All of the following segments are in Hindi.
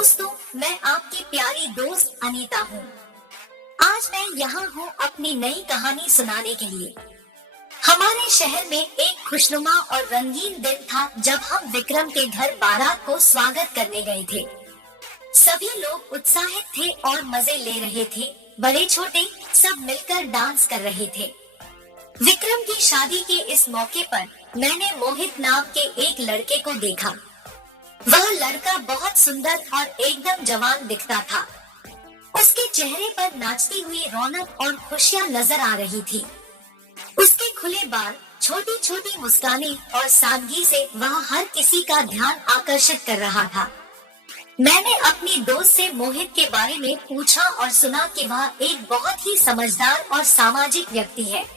दोस्तों, मैं आपकी प्यारी दोस्त अनीता हूँ। आज मैं यहाँ हूँ अपनी नई कहानी सुनाने के लिए। हमारे शहर में एक खुशनुमा और रंगीन दिन था जब हम विक्रम के घर बारात को स्वागत करने गए थे। सभी लोग उत्साहित थे और मजे ले रहे थे। बड़े छोटे सब मिलकर डांस कर रहे थे। विक्रम की शादी के इस मौके पर मैंने मोहित नाम के एक लड़के को देखा। वह लड़का बहुत सुंदर और एकदम जवान दिखता था। उसके चेहरे पर नाचती हुई रौनक और खुशियाँ नजर आ रही थी। उसके खुले बाल, छोटी छोटी मुस्कानें और सादगी से वह हर किसी का ध्यान आकर्षित कर रहा था। मैंने अपनी दोस्त से मोहित के बारे में पूछा और सुना कि वह एक बहुत ही समझदार और सामाजिक व्यक्ति है।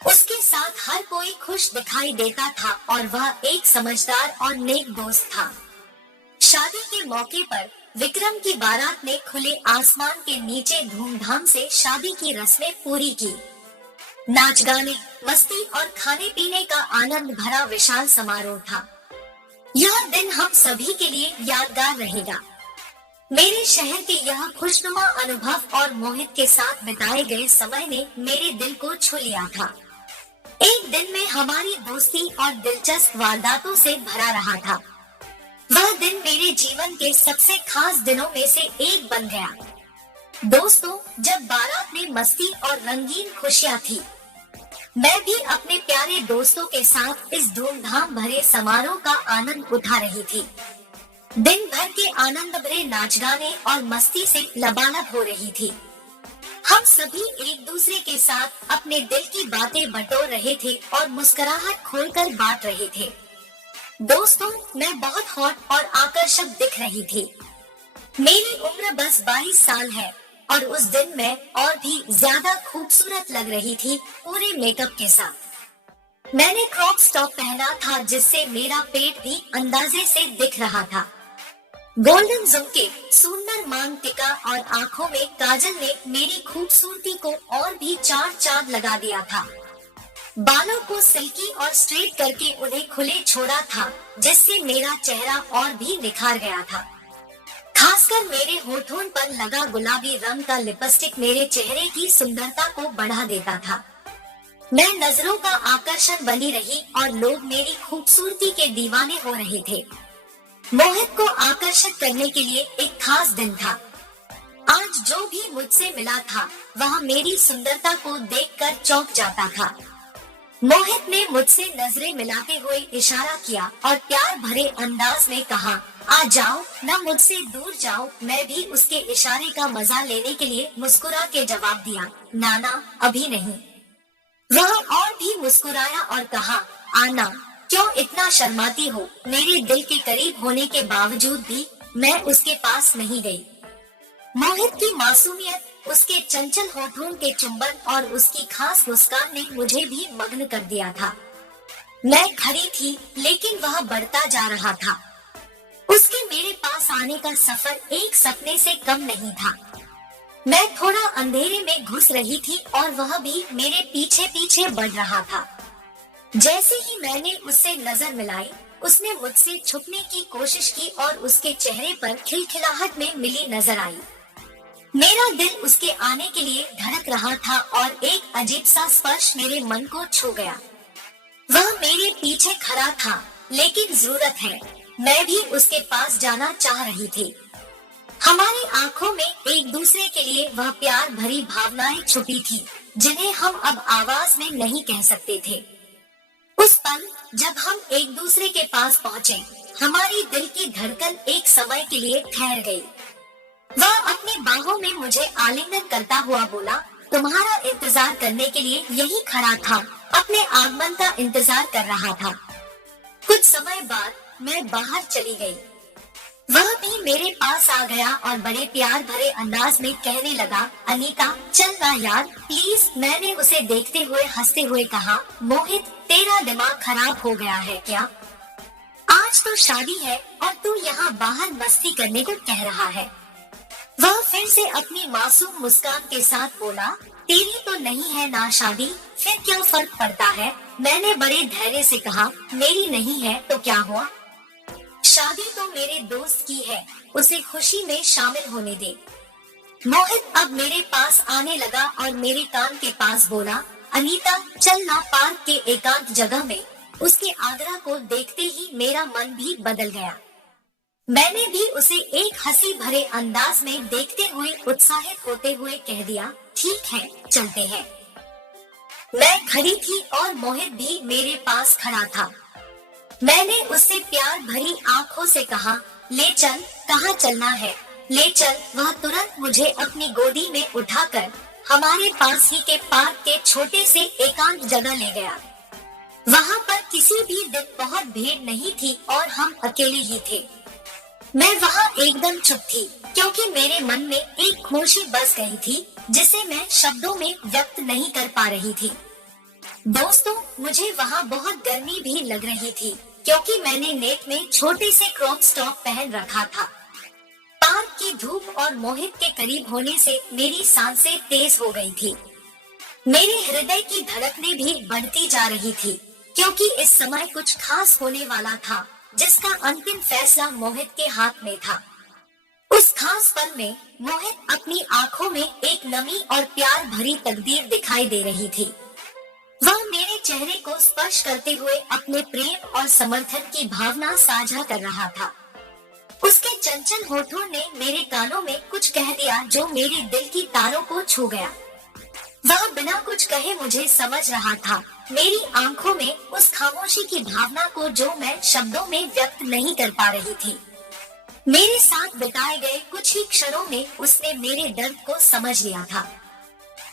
उसके साथ हर कोई खुश दिखाई देता था और वह एक समझदार और नेक दोस्त था। शादी के मौके पर विक्रम की बारात ने खुले आसमान के नीचे धूमधाम से शादी की रस्में पूरी की। नाच गाने, मस्ती और खाने पीने का आनंद भरा विशाल समारोह था। यह दिन हम सभी के लिए यादगार रहेगा। मेरे शहर के यह खुशनुमा अनुभव और मोहित के साथ बिताए गए समय ने मेरे दिल को छू लिया था। एक दिन में हमारी दोस्ती और दिलचस्प वारदातों से भरा रहा था। वह दिन मेरे जीवन के सबसे खास दिनों में से एक बन गया। दोस्तों, जब बारात में मस्ती और रंगीन खुशियाँ थी, मैं भी अपने प्यारे दोस्तों के साथ इस धूमधाम भरे समारोह का आनंद उठा रही थी। दिन भर के आनंद भरे नाच गाने और मस्ती से लबालब हो रही थी। हम सभी एक दूसरे के साथ अपने दिल की बातें बटोर रहे थे और मुस्कुराहट खोलकर बांट रहे थे। दोस्तों, मैं बहुत हॉट और आकर्षक दिख रही थी। मेरी उम्र बस 22 साल है और उस दिन मैं और भी ज्यादा खूबसूरत लग रही थी पूरे मेकअप के साथ। मैंने क्रॉप टॉप पहना था जिससे मेरा पेट भी अंदाजे से दिख रहा था। गोल्डन झुमके, सुंदर मांग टिका और आंखों में काजल ने मेरी खूबसूरती को और भी चार चांद लगा दिया था। बालों को सिल्की और स्ट्रेट करके उन्हें खुले छोड़ा था जिससे मेरा चेहरा और भी निखार गया था। खासकर मेरे होठों पर लगा गुलाबी रंग का लिपस्टिक मेरे चेहरे की सुंदरता को बढ़ा देता था। मैं नजरों का आकर्षण बनी रही और लोग मेरी खूबसूरती के दीवाने हो रहे थे। मोहित को आकर्षित करने के लिए एक खास दिन था। आज जो भी मुझसे मिला था वह मेरी सुंदरता को देखकर चौंक जाता था। मोहित ने मुझसे नजरें मिलाते हुए इशारा किया और प्यार भरे अंदाज में कहा, आ जाओ न, मुझसे दूर जाओ। मैं भी उसके इशारे का मजा लेने के लिए मुस्कुरा के जवाब दिया, नाना अभी नहीं। वह और भी मुस्कुराया और कहा, आना, क्यों इतना शर्माती हो। मेरे दिल के करीब होने के बावजूद भी मैं उसके पास नहीं गई। मोहित की मासूमियत, उसके चंचल होठों के चुंबन और उसकी खास मुस्कान ने मुझे भी मग्न कर दिया था। मैं खड़ी थी लेकिन वह बढ़ता जा रहा था। उसके मेरे पास आने का सफर एक सपने से कम नहीं था। मैं थोड़ा अंधेरे में घुस रही थी और वह भी मेरे पीछे पीछे बढ़ रहा था। जैसे ही मैंने उससे नजर मिलाई, उसने मुझसे छुपने की कोशिश की और उसके चेहरे पर खिलखिलाहट में मिली नजर आई। मेरा दिल उसके आने के लिए धड़क रहा था और एक अजीब सा स्पर्श मेरे मन को छू गया। वह मेरे पीछे खड़ा था, लेकिन जरूरत है, मैं भी उसके पास जाना चाह रही थी। हमारी आंखों में एक दूसरे के लिए वह प्यार भरी भावनाएं छुपी थी जिन्हें हम अब आवाज में नहीं कह सकते थे। उस पल जब हम एक दूसरे के पास पहुँचे, हमारी दिल की धड़कन एक समय के लिए ठहर गई। वह अपनी बाहों में मुझे आलिंगन करता हुआ बोला, तुम्हारा इंतजार करने के लिए यही खड़ा था, अपने आगमन का इंतजार कर रहा था। कुछ समय बाद मैं बाहर चली गई। वह भी मेरे पास आ गया और बड़े प्यार भरे अंदाज में कहने लगा, अनीता चल ना यार प्लीज। मैंने उसे देखते हुए हंसते हुए कहा, मोहित तेरा दिमाग खराब हो गया है क्या? आज तो शादी है और तू यहाँ बाहर मस्ती करने को कह रहा है। वह फिर से अपनी मासूम मुस्कान के साथ बोला, तेरी तो नहीं है ना शादी, फिर क्या फर्क पड़ता है? मैंने बड़े धैर्य से कहा, मेरी नहीं है तो क्या हुआ? शादी तो मेरे दोस्त की है, उसे खुशी में शामिल होने दे। मोहित अब मेरे पास आने लगा और मेरे कान के पास बोला, अनीता चल ना पार्क के एकांत जगह में। उसके आग्रह को देखते ही मेरा मन भी बदल गया। मैंने भी उसे एक हंसी भरे अंदाज में देखते हुए उत्साहित होते हुए कह दिया, ठीक है चलते हैं। मैं खड़ी थी और मोहित भी मेरे पास खड़ा था। मैंने उससे प्यार भरी आंखों से कहा, ले चल, कहाँ चलना है, ले चल। वह तुरंत मुझे अपनी गोदी में उठाकर हमारे पास ही के पार्क के छोटे से एकांत जगह ले गया। वहाँ पर किसी भी दिन बहुत भीड़ नहीं थी और हम अकेले ही थे। मैं वहाँ एकदम चुप थी क्योंकि मेरे मन में एक खुशी बस गई थी जिसे मैं शब्दों में व्यक्त नहीं कर पा रही थी। दोस्तों, मुझे वहाँ बहुत गर्मी भी लग रही थी क्योंकि मैंने नेट में छोटे से क्रॉप टॉप पहन रखा था। पार्क की धूप और मोहित के करीब होने से मेरी सांसें तेज हो गई थी। मेरे हृदय की धड़कनें भी बढ़ती जा रही थी क्योंकि इस समय कुछ खास होने वाला था जिसका अंतिम फैसला मोहित के हाथ में था। उस खास पल में मोहित अपनी आंखों में एक नमी और प्यार भरी तकदीर दिखाई दे रही थी। वह मेरे चेहरे को स्पर्श करते हुए अपने प्रेम और समर्थन की भावना साझा कर रहा था। उसके चंचल होठों ने मेरे कानों में कुछ कह दिया जो मेरे दिल की तारों को छू गया। वह बिना कुछ कहे मुझे समझ रहा था, मेरी आंखों में उस खामोशी की भावना को जो मैं शब्दों में व्यक्त नहीं कर पा रही थी। मेरे साथ बिताए गए कुछ ही क्षणों में उसने मेरे दर्द को समझ लिया था।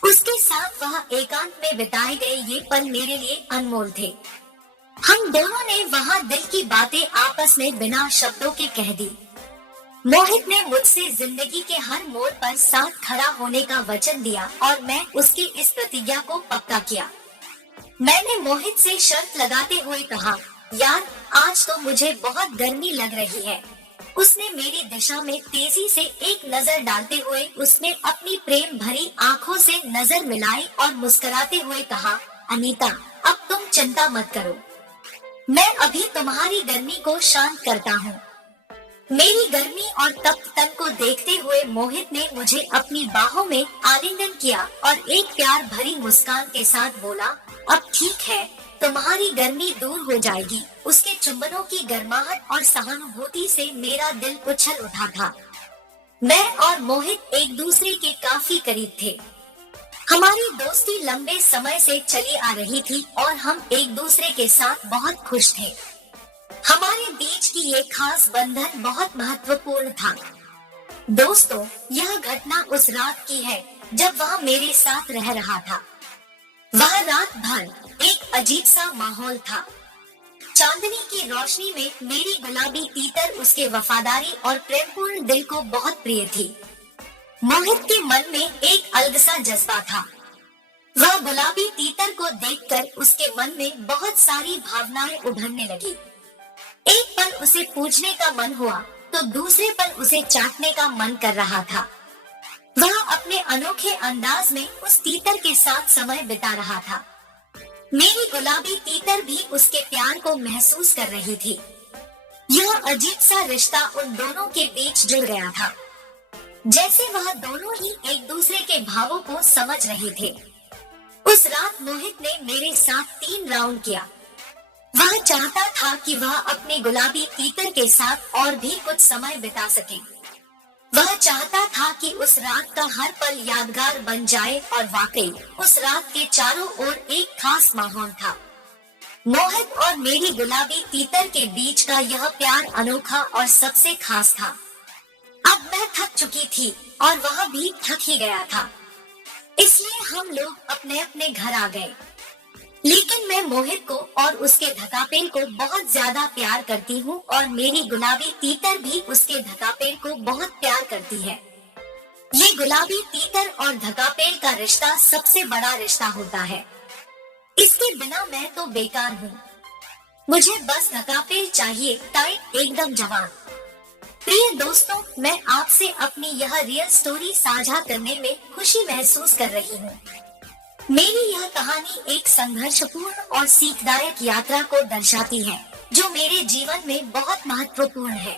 उसके साथ वह एकांत में बिताए गए ये पल मेरे लिए अनमोल थे। हम दोनों ने वहाँ दिल की बातें आपस में बिना शब्दों के कह दी। मोहित ने मुझसे जिंदगी के हर मोड़ पर साथ खड़ा होने का वचन दिया और मैं उसकी इस प्रतिज्ञा को पक्का किया। मैंने मोहित से शर्त लगाते हुए कहा, यार आज तो मुझे बहुत गर्मी लग रही है। उसने मेरी दिशा में तेजी से एक नजर डालते हुए उसने अपनी प्रेम भरी आंखों से नजर मिलाई और मुस्कुराते हुए कहा, अनीता अब तुम चिंता मत करो, मैं अभी तुम्हारी गर्मी को शांत करता हूँ। मेरी गर्मी और तप्त तन को देखते हुए मोहित ने मुझे अपनी बाहों में आलिंगन किया और एक प्यार भरी मुस्कान के साथ बोला, अब ठीक है, तुम्हारी गर्मी दूर हो जाएगी। उसके चुंबनों की गर्माहट और सहानुभूति से मेरा दिल उछल उठा था। मैं और मोहित एक दूसरे के काफी करीब थे। हमारी दोस्ती लंबे समय से चली आ रही थी और हम एक दूसरे के साथ बहुत खुश थे। हमारे बीच की ये खास बंधन बहुत महत्वपूर्ण था। दोस्तों, यह घटना उस रात की है जब वह मेरे साथ रह रहा था। वह रात भर एक अजीब सा माहौल था। चांदनी की रोशनी में मेरी गुलाबी तीतर उसके वफादारी और प्रेमपूर्ण दिल को बहुत प्रिय थी। मोहित के मन में एक अलग सा जज्बा था। वह गुलाबी तीतर को देखकर उसके मन में बहुत सारी भावनाएं उभरने लगी। एक पल उसे पूछने का मन हुआ तो दूसरे पल उसे चाटने का मन कर रहा था। वह अपने अनोखे अंदाज में उस तीतर के साथ समय बिता रहा था। मेरी गुलाबी तीतर भी उसके प्यार को महसूस कर रही थी। यह अजीब सा रिश्ता उन दोनों के बीच जुड़ गया था, जैसे वह दोनों ही एक दूसरे के भावों को समझ रहे थे। उस रात मोहित ने मेरे साथ 3 राउंड किया। वह चाहता था कि वह अपने गुलाबी तीतर के साथ और भी कुछ समय बिता सके। वह चाहता था कि उस रात का हर पल यादगार बन जाए और वाकई उस रात के चारों ओर एक खास माहौल था। मोहित और मेरी गुलाबी तीतर के बीच का यह प्यार अनोखा और सबसे खास था। अब मैं थक चुकी थी और वह भी थक ही गया था, इसलिए हम लोग अपने अपने घर आ गए। लेकिन मैं मोहित को और उसके धकापेल को बहुत ज्यादा प्यार करती हूँ और मेरी गुलाबी तीतर भी उसके धकापेल को बहुत प्यार करती है। ये गुलाबी तीतर और धकापेल का रिश्ता सबसे बड़ा रिश्ता होता है। इसके बिना मैं तो बेकार हूँ। मुझे बस धकापेल चाहिए, टाइट एकदम जवान। प्रिय दोस्तों, मैं आपसे अपनी यह रियल स्टोरी साझा करने में खुशी महसूस कर रही हूँ। मेरी यह कहानी एक संघर्षपूर्ण और सीखदायक यात्रा को दर्शाती है जो मेरे जीवन में बहुत महत्वपूर्ण है।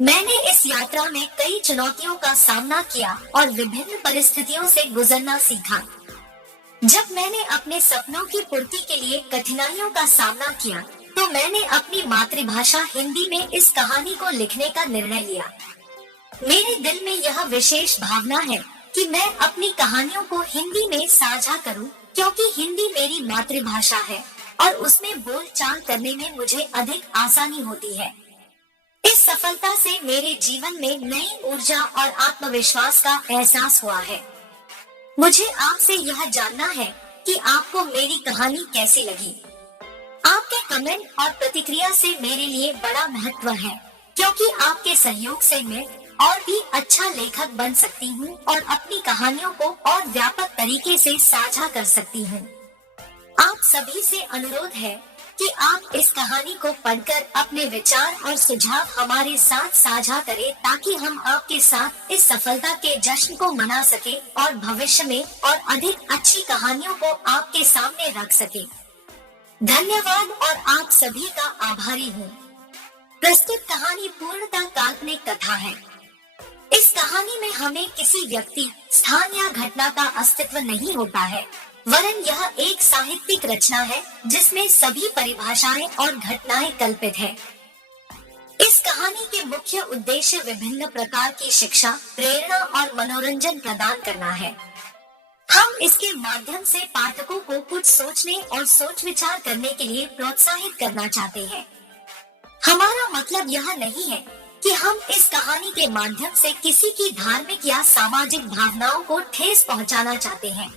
मैंने इस यात्रा में कई चुनौतियों का सामना किया और विभिन्न परिस्थितियों से गुजरना सीखा। जब मैंने अपने सपनों की पूर्ति के लिए कठिनाइयों का सामना किया, तो मैंने अपनी मातृभाषा हिंदी में इस कहानी को लिखने का निर्णय लिया। मेरे दिल में यह विशेष भावना है कि मैं अपनी कहानियों को हिंदी में साझा करूं, क्योंकि हिंदी मेरी मातृभाषा है और उसमें बोलचाल करने में मुझे अधिक आसानी होती है। इस सफलता से मेरे जीवन में नई ऊर्जा और आत्मविश्वास का एहसास हुआ है। मुझे आपसे यह जानना है कि आपको मेरी कहानी कैसी लगी। आपके कमेंट और प्रतिक्रिया से मेरे लिए बड़ा महत्व है, क्योंकि आपके सहयोग से मैं और भी अच्छा लेखक बन सकती हूँ और अपनी कहानियों को और व्यापक तरीके से साझा कर सकती हूँ। आप सभी से अनुरोध है कि आप इस कहानी को पढ़कर अपने विचार और सुझाव हमारे साथ साझा करें, ताकि हम आपके साथ इस सफलता के जश्न को मना सके और भविष्य में और अधिक अच्छी कहानियों को आपके सामने रख सके। धन्यवाद और आप सभी का आभारी हूँ। प्रस्तुत कहानी पूर्णतः काल्पनिक कथा है। इस कहानी में हमें किसी व्यक्ति, स्थान या घटना का अस्तित्व नहीं होता है, वरन यह एक साहित्यिक रचना है जिसमें सभी परिभाषाएं और घटनाएं कल्पित है। इस कहानी के मुख्य उद्देश्य विभिन्न प्रकार की शिक्षा, प्रेरणा और मनोरंजन प्रदान करना है। हम इसके माध्यम से पाठकों को कुछ सोचने और सोच विचार करने के लिए प्रोत्साहित करना चाहते हैं। हमारा मतलब यह नहीं है कि हम इस कहानी के माध्यम से किसी की धार्मिक या सामाजिक भावनाओं को ठेस पहुंचाना चाहते हैं।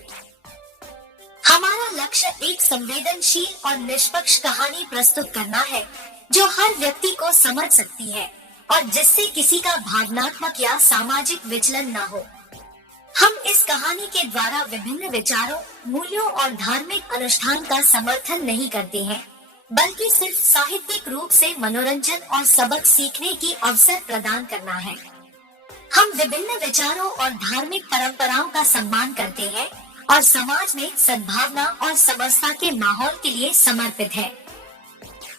हमारा लक्ष्य एक संवेदनशील और निष्पक्ष कहानी प्रस्तुत करना है, जो हर व्यक्ति को समझ सकती है और जिससे किसी का भावनात्मक या सामाजिक विचलन न हो। हम इस कहानी के द्वारा विभिन्न विचारों, मूल्यों और धार्मिक अनुष्ठान का समर्थन नहीं करते हैं, बल्कि सिर्फ साहित्यिक रूप से मनोरंजन और सबक सीखने की अवसर प्रदान करना है। हम विभिन्न विचारों और धार्मिक परंपराओं का सम्मान करते हैं और समाज में सद्भावना और समरसता के माहौल के लिए समर्पित है।